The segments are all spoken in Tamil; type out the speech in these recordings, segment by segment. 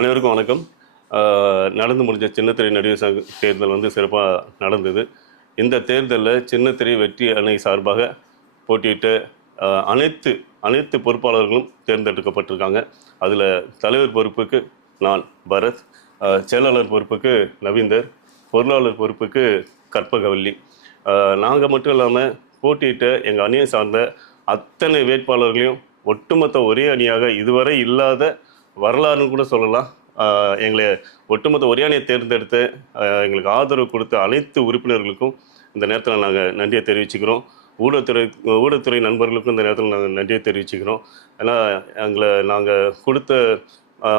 அனைவருக்கும் வணக்கம். நடந்து முடிஞ்ச சின்னத்திரை நடிகர் சங்க தேர்தல் வந்து சிறப்பாக நடந்தது. இந்த தேர்தலில் சின்னத்திரை வெற்றி அணி சார்பாக போட்டியிட்ட அனைத்து பொறுப்பாளர்களும் தேர்ந்தெடுக்கப்பட்டிருக்காங்க. அதில் தலைவர் பொறுப்புக்கு நான் பரத், செயலாளர் பொறுப்புக்கு நவீந்தர், பொருளாளர் பொறுப்புக்கு கற்பகவல்லி. நாங்கள் மட்டும் இல்லாமல் போட்டியிட்ட எங்கள் அணியை சார்ந்த அத்தனை வேட்பாளர்களையும் ஒட்டுமொத்த ஒரே அணியாக இதுவரை இல்லாத வரலாறுன்னு கூட சொல்லலாம். எங்களை ஒட்டுமொத்த ஒரே அணியை தேர்ந்தெடுத்து எங்களுக்கு ஆதரவு கொடுத்த அனைத்து உறுப்பினர்களுக்கும் இந்த நேரத்தில் நாங்கள் நன்றியை தெரிவிச்சுக்கிறோம். ஊடகத்துறை நண்பர்களுக்கும் இந்த நேரத்தில் நாங்கள் நன்றியை தெரிவிச்சுக்கிறோம். ஏன்னா நாங்கள் கொடுத்த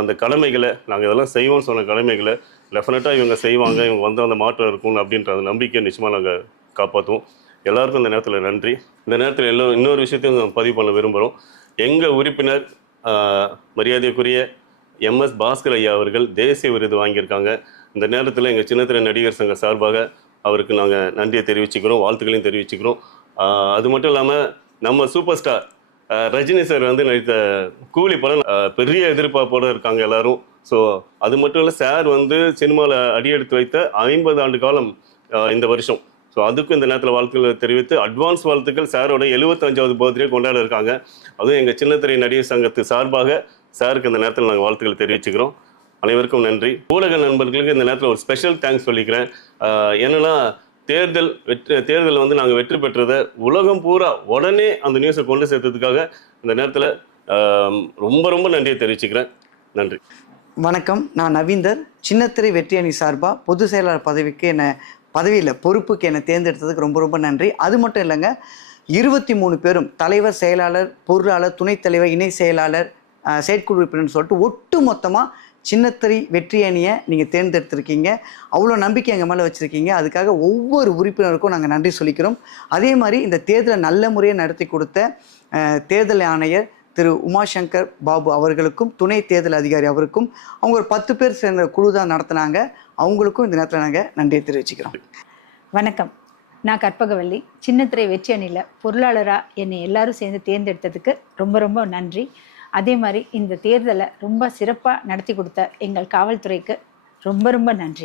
அந்த கடமைகளை, நாங்கள் இதெல்லாம் செய்வோம்னு சொன்ன கடமைகளை டெஃபினட்டாக இவங்க செய்வாங்க, இவங்க வந்து அந்த மாற்றம் இருக்கும் அப்படின்ற அந்த நம்பிக்கையை நிச்சயமாக நாங்கள் காப்பாற்றுவோம். எல்லாருக்கும் இந்த நேரத்தில் நன்றி. இந்த நேரத்தில் இன்னொரு விஷயத்தையும் பதிவு பண்ண விரும்புகிறோம். எங்கள் உறுப்பினர் மரியாதைக்குரிய MS பாஸ்கர் ஐயா அவர்கள் தேசிய விருது வாங்கியிருக்காங்க. இந்த நேரத்தில் எங்கள் சின்னத்திரை நடிகர் சங்க சார்பாக அவருக்கு நாங்கள் நன்றியை தெரிவிச்சுக்கிறோம், வாழ்த்துக்களையும் தெரிவிச்சுக்கிறோம். அது மட்டும் இல்லாமல் நம்ம சூப்பர் ஸ்டார் ரஜினி சார் வந்து நடித்த கூலி படம் பெரிய எதிர்பார்ப்போடு இருக்காங்க எல்லாரும். ஸோ அது மட்டும் இல்லை, சார் வந்து சினிமாவில் அடியெடுத்து வைத்த 50 ஆண்டு காலம் இந்த வருஷம். ஸோ அதுக்கும் இந்த நேரத்தில் வாழ்த்துக்களை தெரிவித்து அட்வான்ஸ் வாழ்த்துக்கள். சாரோட 75வது பர்த்டே கொண்டாட இருக்காங்க. அதுவும் எங்கள் சின்னத்திரை நடிகர் சங்கத்து சார்பாக சாருக்கு இந்த நேரத்தில் நாங்கள் வாழ்த்துக்கள் தெரிவிச்சுக்கிறோம். அனைவருக்கும் நன்றி. ஊடக நண்பர்களுக்கு இந்த நேரத்தில் ஒரு ஸ்பெஷல் தேங்க்ஸ் சொல்லிக்கிறேன். என்னென்னா தேர்தல் வந்து நாங்கள் வெற்றி பெற்றதை உலகம் பூரா உடனே அந்த நியூஸை கொண்டு சேர்த்ததுக்காக இந்த நேரத்தில் ரொம்ப ரொம்ப நன்றியை தெரிவிச்சுக்கிறேன். நன்றி. வணக்கம், நான் நவீந்தர். சின்னத்திரை வெற்றி அணி சார்பாக பொதுச் செயலாளர் பொறுப்புக்கு என்னை தேர்ந்தெடுத்ததுக்கு ரொம்ப ரொம்ப நன்றி. அது மட்டும் இல்லைங்க, 23 பேரும் தலைவர், செயலாளர், பொருளாளர், துணைத் தலைவர், இணை செயலாளர், செயற்குழு உறுப்பினர்னு சொல்லிட்டு ஒட்டு மொத்தமாக சின்னத்திரை வெற்றி அணியை நீங்கள் தேர்ந்தெடுத்திருக்கீங்க. அவ்வளோ நம்பிக்கை எங்கள் மேலே வச்சுருக்கீங்க. அதுக்காக ஒவ்வொரு உறுப்பினருக்கும் நாங்கள் நன்றி சொல்லிக்கிறோம். அதே மாதிரி இந்த தேர்தலை நல்ல முறையை நடத்தி கொடுத்த தேர்தல் ஆணையர் திரு உமாசங்கர் பாபு அவர்களுக்கும், துணை தேர்தல் அதிகாரி அவருக்கும், அவங்க ஒரு 10 பேர் சேர்ந்த குழு தான் நடத்தினாங்க. அவங்களுக்கும் இந்த நேரத்தில் நாங்கள் நன்றியை தெரிவிச்சுக்கிறோம். வணக்கம், நான் கற்பகவல்லி. சின்னத்திரை வெற்றி அணியில் பொருளாளராக என்னை எல்லாரும் சேர்ந்து தேர்ந்தெடுத்ததுக்கு ரொம்ப ரொம்ப நன்றி. அதே மாதிரி இந்த தேர்தலை ரொம்ப சிறப்பாக நடத்தி கொடுத்த எங்கள் காவல்துறைக்கு ரொம்ப ரொம்ப நன்றி.